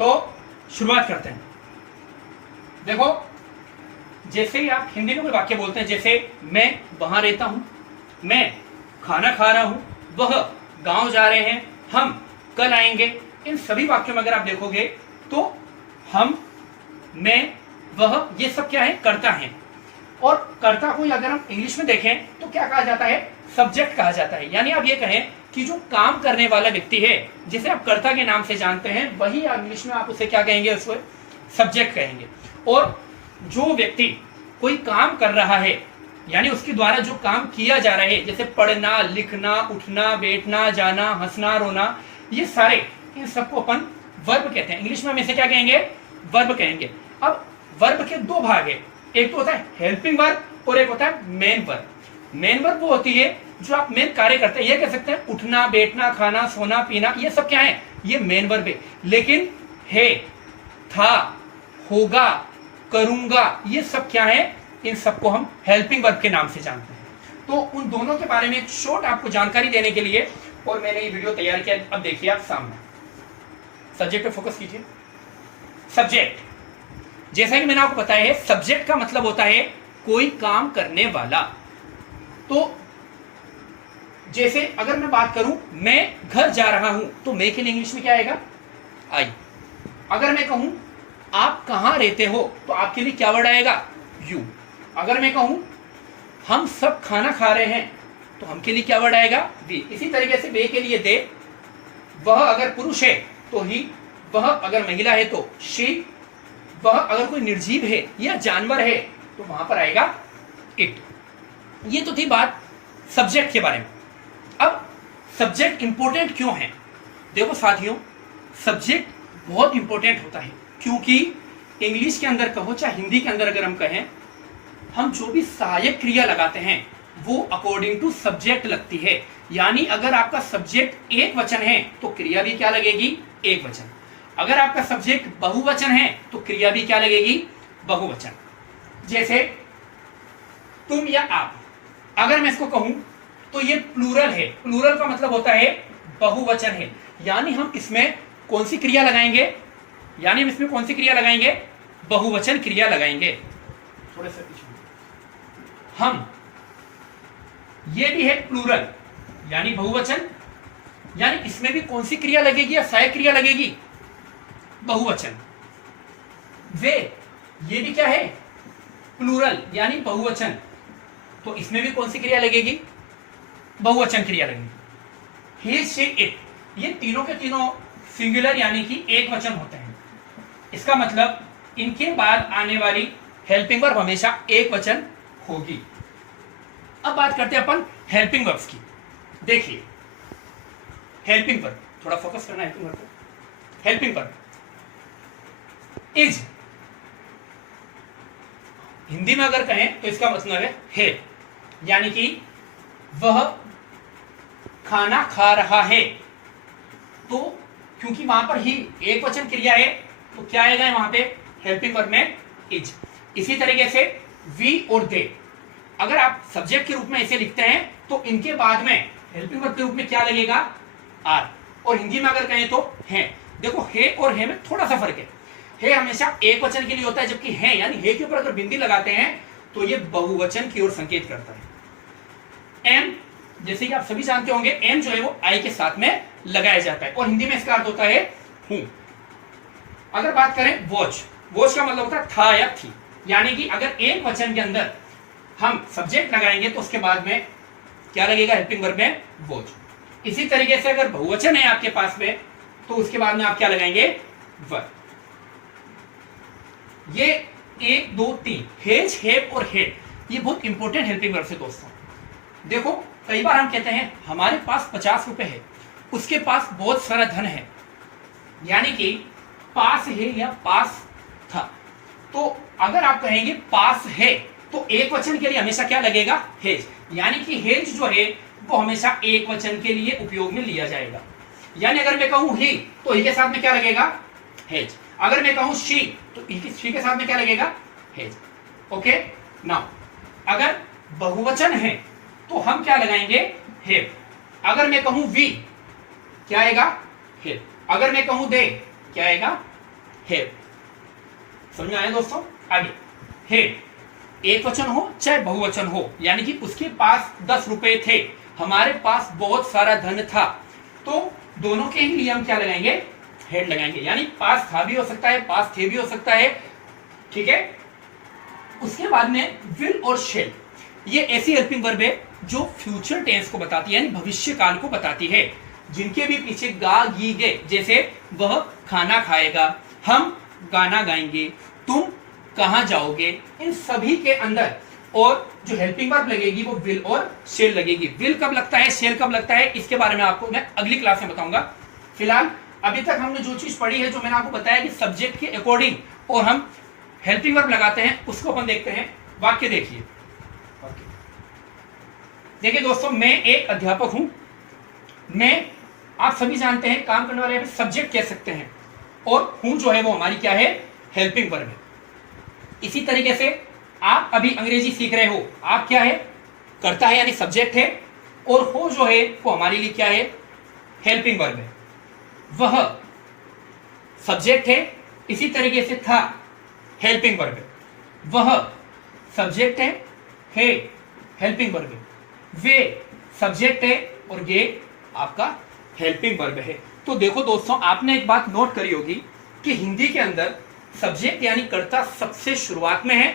तो शुरुआत करते हैं। देखो, जैसे ही आप हिंदी में कोई वाक्य बोलते हैं, जैसे मैं वहां रहता हूं, मैं खाना खा रहा हूं, वह गांव जा रहे हैं, हम कल आएंगे, इन सभी वाक्यों में अगर आप देखोगे तो हम, मैं, वह, ये सब क्या है? कर्ता है। और कर्ता को अगर हम इंग्लिश में देखें तो क्या कहा जाता है? सब्जेक्ट कहा जाता है। यानी आप ये कहें कि जो काम करने वाला व्यक्ति है, जिसे आप कर्ता के नाम से जानते हैं, वही इंग्लिश में आप उसे क्या कहेंगे? उसको सब्जेक्ट कहेंगे। और जो व्यक्ति कोई काम कर रहा है, यानी उसके द्वारा जो काम किया जा रहा है, जैसे पढ़ना, लिखना, उठना, बैठना, जाना, हंसना, रोना, ये सारे, इन सबको अपन वर्ब कहते हैं। इंग्लिश में हम इसे क्या कहेंगे? वर्ब कहेंगे। अब वर्ब के दो भाग है, एक तो होता है हेल्पिंग वर्ब और एक होता है मेन वर्ब। मेन वर्ब वो होती है जो आप मेन कार्य करते हैं, ये कह सकते हैं उठना, बैठना, खाना, सोना, पीना, ये सब क्या है? ये मेन वर्ब है। लेकिन है, था, होगा, करूंगा, ये सब क्या है? इन सबको हम हेल्पिंग वर्ब के नाम से जानते हैं। तो उन दोनों के बारे में एक शॉर्ट आपको जानकारी देने के लिए और मैंने ये वीडियो तैयार किया। अब देखिए आप सामने, सब्जेक्ट पे फोकस कीजिए। सब्जेक्ट, जैसा कि मैंने आपको बताया है, सब्जेक्ट का मतलब होता है कोई काम करने वाला। तो जैसे अगर मैं बात करूं, मैं घर जा रहा हूं, तो मैं के लिए इंग्लिश में क्या आएगा? आई। अगर मैं कहूं आप कहां रहते हो, तो आपके लिए क्या वर्ड आएगा? यू। अगर मैं कहूं हम सब खाना खा रहे हैं, तो हम के लिए क्या वर्ड आएगा? वी। इसी तरीके से वे के लिए दे, वह अगर पुरुष है तो ही, वह अगर महिला है तो शी, वह अगर कोई निर्जीव है या जानवर है तो वहां पर आएगा इट। ये तो थी बात सब्जेक्ट के बारे में। अब सब्जेक्ट इंपॉर्टेंट क्यों है? देखो साथियों, सब्जेक्ट बहुत इंपॉर्टेंट होता है, क्योंकि इंग्लिश के अंदर कहो चाहे हिंदी के अंदर अगर हम कहें, हम जो भी सहायक क्रिया लगाते हैं वो अकॉर्डिंग टू सब्जेक्ट लगती है। यानी अगर आपका सब्जेक्ट एक वचन है तो क्रिया भी क्या लगेगी? एक वचन। अगर आपका सब्जेक्ट बहुवचन है तो क्रिया भी क्या लगेगी? बहुवचन। जैसे तुम या आप, अगर मैं इसको कहूं तो ये प्लूरल है। प्लूरल का मतलब होता है बहुवचन है। यानी हम इसमें कौन सी क्रिया लगाएंगे? यानी हम इसमें कौन सी क्रिया लगाएंगे? बहुवचन क्रिया लगाएंगे। थोड़े से पीछे हम, ये भी है प्लूरल यानी बहुवचन, यानी इसमें भी कौन सी क्रिया लगेगी या सहायक क्रिया लगेगी? बहुवचन। वे, ये भी क्या है? प्लूरल यानी बहुवचन, तो इसमें भी कौन सी क्रिया लगेगी? बहुवचन क्रिया लगेगी। ही, शी, इट, ये तीनों के तीनों सिंगुलर यानी कि एक वचन होते हैं। इसका मतलब इनके बाद आने वाली हेल्पिंग वर्ब हमेशा एक वचन होगी। अब बात करते हैं अपन हेल्पिंग वर्ब्स की। देखिए, हेल्पिंग वर्ब, थोड़ा फोकस करना है हेल्पिंग वर्ब पे। हेल्पिंग वर्ब इज, हिंदी में अगर कहें तो इसका मतलब है, यानी कि वह खाना खा रहा है। तो क्योंकि वहां पर ही एक वचन क्रिया है तो क्या आएगा वहां पे? हेल्पिंग वर्ब में इज। इसी तरीके से वी और दे, अगर आप सब्जेक्ट के रूप में इसे लिखते हैं तो इनके बाद में हेल्पिंग वर्ब के रूप में क्या लगेगा? आर। और हिंदी में अगर कहें तो है। देखो, है और है में थोड़ा सा फर्क है हमेशा एक वचन के लिए होता है, जबकि है यानी है के ऊपर अगर बिंदी लगाते हैं तो ये बहुवचन की ओर संकेत करता है। एम, जैसे कि आप सभी जानते होंगे, एम जो है वो आई के साथ में लगाया जाता है और हिंदी में इसका अर्थ होता है हूं। अगर बात करें वॉच, वॉच का मतलब होता है था या थी। यानी कि अगर एक वचन के अंदर हम सब्जेक्ट लगाएंगे तो उसके बाद में क्या लगेगा? हेल्पिंग वर्ब में वॉच। इसी तरीके से अगर बहुवचन है आपके पास में तो उसके बाद में आप क्या लगाएंगे? वर्ब। ये 1, 2, 3 हेज, हैव और हेड, ये बहुत इंपॉर्टेंट हेल्पिंग वर्ब है दोस्तों। देखो, कई बार हम कहते हैं हमारे पास 50 रुपए है, उसके पास बहुत सारा धन है, यानी कि पास है या पास था। तो अगर आप कहेंगे पास है तो एक वचन के लिए हमेशा क्या लगेगा? हेज। यानी कि हेज जो है वो हमेशा एक वचन के लिए उपयोग में लिया जाएगा। यानी अगर मैं कहूं ही तो ही के साथ में क्या लगेगा? हेज। अगर मैं कहूं शी तो शी के साथ में क्या लगेगा? हेज। ओके, नाउ अगर बहुवचन है तो हम क्या लगाएंगे? हेव। अगर मैं कहूं वी क्या आएगा? हेव। अगर मैं कहूं दे क्या आएगा? हैव। समझ में आया दोस्तों? आगे हैड, एक वचन हो चाहे बहुवचन हो, यानी कि उसके पास 10 रुपए थे, हमारे पास बहुत सारा धन था, तो दोनों के ही लिए हम क्या लगाएंगे? हेड लगाएंगे। यानी पास था भी हो सकता है, पास थे भी हो सकता है, ठीक है। उसके बाद में विल और शेल, ये ऐसी हेल्पिंग वर्ब है जो फ्यूचर टेंस को बताती है, यानी भविष्य काल को बताती है, जिनके भी पीछे गा गी गे, जैसे वह खाना खाएगा, हम गाना गाएंगे, तुम कहां जाओगे, इन सभी के अंदर और जो हेल्पिंग वर्ब लगेगी वो विल और शेल लगेगी। विल कब लगता है, शेल कब लगता है, इसके बारे में आपको मैं अगली क्लास में बताऊंगा। फिलहाल अभी तक हमने जो चीज पढ़ी है, जो मैंने आपको बताया कि सब्जेक्ट के अकॉर्डिंग और हम हेल्पिंग वर्ब लगाते हैं, उसको अपन देखते हैं। वाक्य देखिए, देखिए दोस्तों, मैं एक अध्यापक हूं। मैं, आप सभी जानते हैं, काम करने वाले सब्जेक्ट कह सकते हैं, और हूं जो है वो हमारी क्या है? हेल्पिंग वर्ब है। इसी तरीके से आप अभी अंग्रेजी सीख रहे हो, आप क्या है? करता है, यानी सब्जेक्ट है, और हो जो है वो हमारे लिए क्या है? हेल्पिंग वर्ब है। वह सब्जेक्ट है, इसी तरीके से था हेल्पिंग वर्ब है। वह सब्जेक्ट है हेल्पिंग वर्ब है। वे सब्जेक्ट है और ये आपका हेल्पिंग वर्ब है। तो देखो दोस्तों, आपने एक बात नोट करी होगी कि हिंदी के अंदर सब्जेक्ट यानी कर्ता सबसे शुरुआत में है,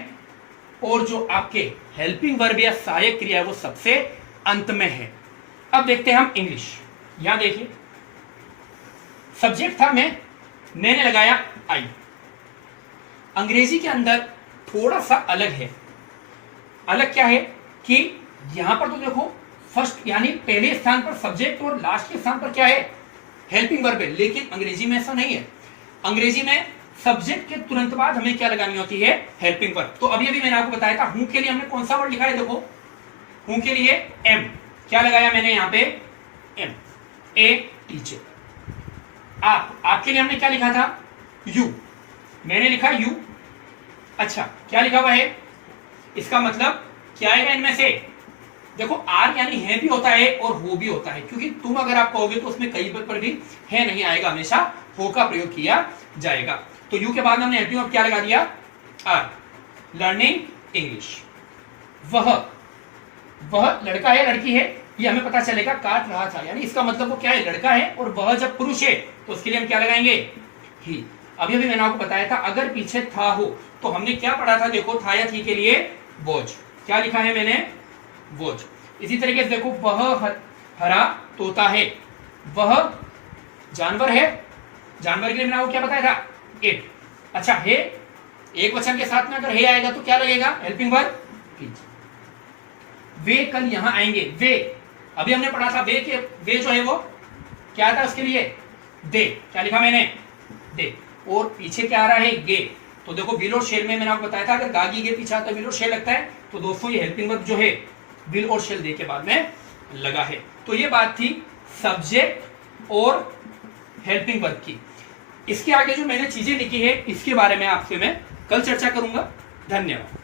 और जो आपके हेल्पिंग वर्ब या सहायक क्रिया है वो सबसे अंत में है। अब देखते हैं हम इंग्लिश। यहां देखिए, सब्जेक्ट था मैंने लगाया आई। अंग्रेजी के अंदर थोड़ा सा अलग है। अलग क्या है कि यहां पर तो देखो फर्स्ट यानी पहले स्थान पर सब्जेक्ट और लास्ट के स्थान पर क्या है? हेल्पिंग वर्ब है। लेकिन अंग्रेजी में ऐसा नहीं है। अंग्रेजी में सब्जेक्ट के तुरंत बाद हमें क्या लगानी होती है? Helping verb. तो अभी अभी मैंने आपको बताया था, हूं के लिए हमने कौन सा वर्ड लिखा है? देखो, हूं के लिए एम, क्या लगाया मैंने यहां पे? M, A teacher. आपके लिए हमने क्या लिखा था? यू, मैंने लिखा यू। अच्छा, क्या लिखा हुआ है? इसका मतलब क्या आएगा इनमें से? देखो, आर यानी है भी होता है और हो भी होता है, क्योंकि तुम अगर आप कहोगे तो उसमें कई पर भी है नहीं आएगा, हमेशा हो का प्रयोग किया जाएगा। तो यू के बाद हमने हेल्पिंग वर्ब क्या लगा दिया? आर। Learning English. वह लड़का है लड़की है, ये हमें पता चलेगा काट रहा था, यानी इसका मतलब वो क्या है? लड़का है, और वह जब पुरुष है तो उसके लिए हम क्या लगाएंगे? ही। अभी अभी मैंने आपको बताया था, अगर पीछे था हो तो हमने क्या पढ़ा था? देखो, था या थी के लिए वॉज, क्या लिखा है मैंने? वॉज। इसी तरीके से देखो, वह हरा तोता है, वह जानवर है, जानवर के लिए मैंने आपको क्या बताया था? इट। अच्छा, है एक वचन के साथ में अगर है आएगा तो क्या लगेगा? Helping verb. वे कल यहां आएंगे। वे, अभी हमने पढ़ा था वे जो है वो क्या था उसके लिए? दे। क्या लिखा मैंने? दे। और पीछे क्या आ रहा है? गे। तो देखो, विल और शेल में मैंने आपको बताया था, अगर गागी गे पीछे आता है विल और शेल लगता है, तो दोस्तों ये हेल्पिंग वर्ब जो है विल और शेल दे के बाद में लगा है। तो ये बात थी सब्जेक्ट और हेल्पिंग वर्ब की। इसके आगे जो मैंने चीजें लिखी है इसके बारे में आपसे मैं कल चर्चा करूंगा। धन्यवाद।